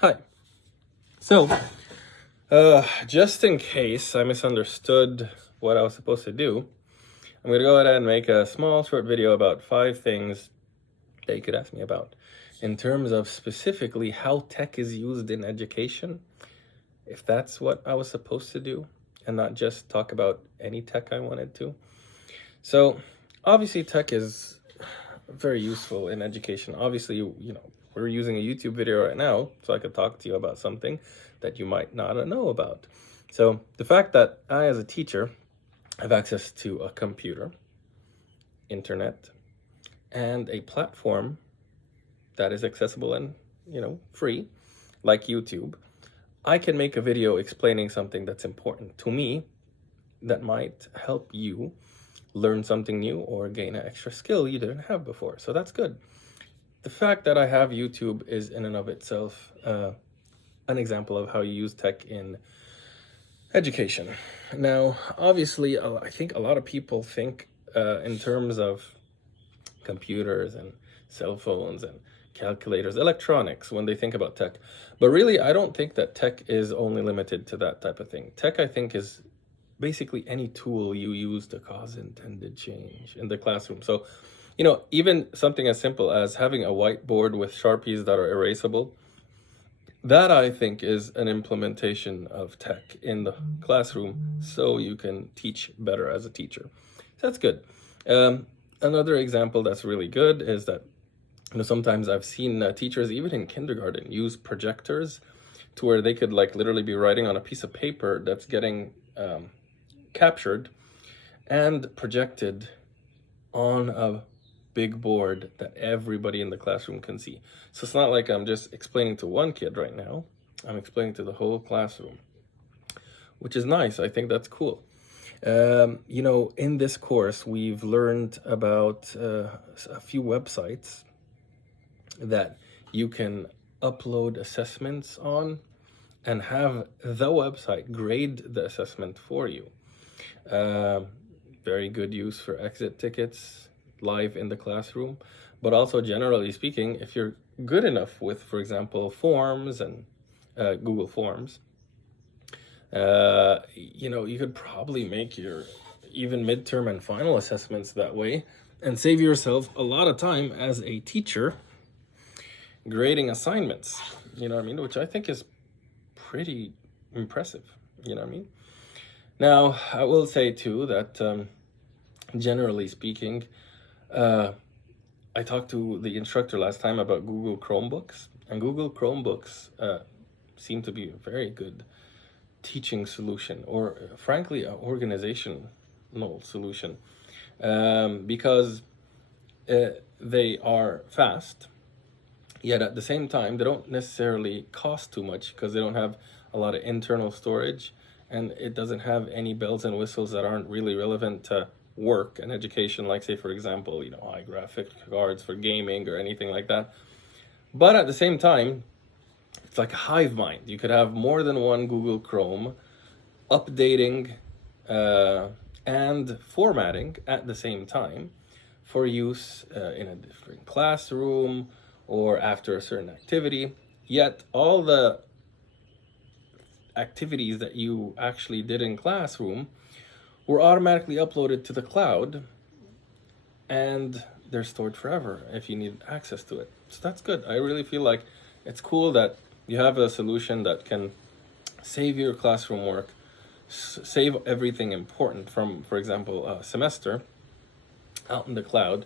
Hi. So, just in case I misunderstood what I was supposed to do, I'm going to go ahead and make a small short video about 5 things that you could ask me about in terms of specifically how tech is used in education, if that's what I was supposed to do, and not just talk about any tech I wanted to. So, obviously, tech is very useful in education. Obviously, we're using a YouTube video right now, so I could talk to you about something that you might not know about. So the fact that I, as a teacher, have access to a computer, internet, and a platform that is accessible and, free, like YouTube, I can make a video explaining something that's important to me that might help you learn something new or gain an extra skill you didn't have before. So that's good. The fact that I have YouTube is in and of itself an example of how you use tech in education. Now, obviously, I think a lot of people think in terms of computers and cell phones and calculators, electronics, when they think about tech. But really, I don't think that tech is only limited to that type of thing. Tech, I think, is basically any tool you use to cause intended change in the classroom. So, even something as simple as having a whiteboard with Sharpies that are erasable, that I think is an implementation of tech in the classroom so you can teach better as a teacher. So that's good. Another example that's really good is that sometimes I've seen teachers, even in kindergarten, use projectors to where they could literally be writing on a piece of paper that's getting captured and projected on a big board that everybody in the classroom can see. So it's not like I'm just explaining to one kid right now. I'm explaining to the whole classroom, which is nice. I think that's cool. In this course, we've learned about a few websites that you can upload assessments on and have the website grade the assessment for you. Very good use for exit tickets, live in the classroom, but also generally speaking, if you're good enough with, for example, forms and Google Forms, you could probably make your even midterm and final assessments that way and save yourself a lot of time as a teacher grading assignments, which I think is pretty impressive, Now, I will say too that generally speaking, I talked to the instructor last time about Google Chromebooks, and Google Chromebooks seem to be a very good teaching solution, or frankly, an organizational solution, because they are fast, yet at the same time, they don't necessarily cost too much because they don't have a lot of internal storage, and it doesn't have any bells and whistles that aren't really relevant to work and education, like say, for example, high graphic cards for gaming or anything like that. But at the same time, it's like a hive mind. You could have more than one Google Chrome updating and formatting at the same time for use in a different classroom or after a certain activity. Yet all the activities that you actually did in classroom were automatically uploaded to the cloud, and they're stored forever if you need access to it. So that's good. I really feel like it's cool that you have a solution that can save your classroom work, save everything important from, for example, a semester out in the cloud,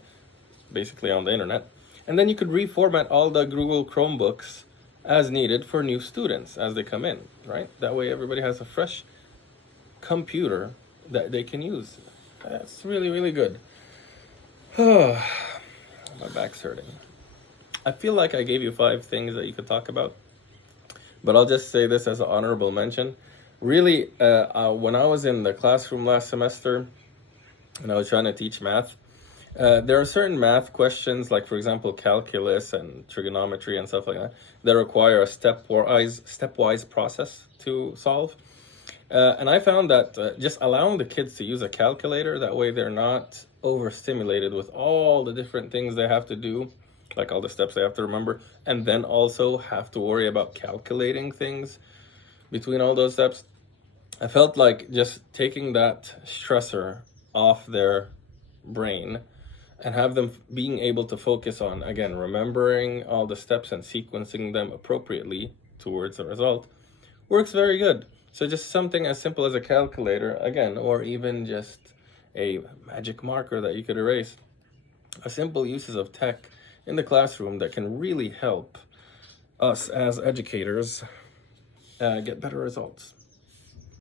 basically on the internet. And then you could reformat all the Google Chromebooks as needed for new students as they come in, right? That way everybody has a fresh computer that they can use. That's really, really good. My back's hurting. I feel like I gave you 5 things that you could talk about, but I'll just say this as an honorable mention. Really, when I was in the classroom last semester and I was trying to teach math, there are certain math questions, like for example, calculus and trigonometry and stuff like that require a stepwise process to solve. And I found that just allowing the kids to use a calculator, that way they're not overstimulated with all the different things they have to do like all the steps they have to remember, and then also have to worry about calculating things between all those steps. I felt like just taking that stressor off their brain and have them being able to focus on, again, remembering all the steps and sequencing them appropriately towards the result works very good. So just something as simple as a calculator, again, or even just a magic marker that you could erase. A simple uses of tech in the classroom that can really help us as educators get better results.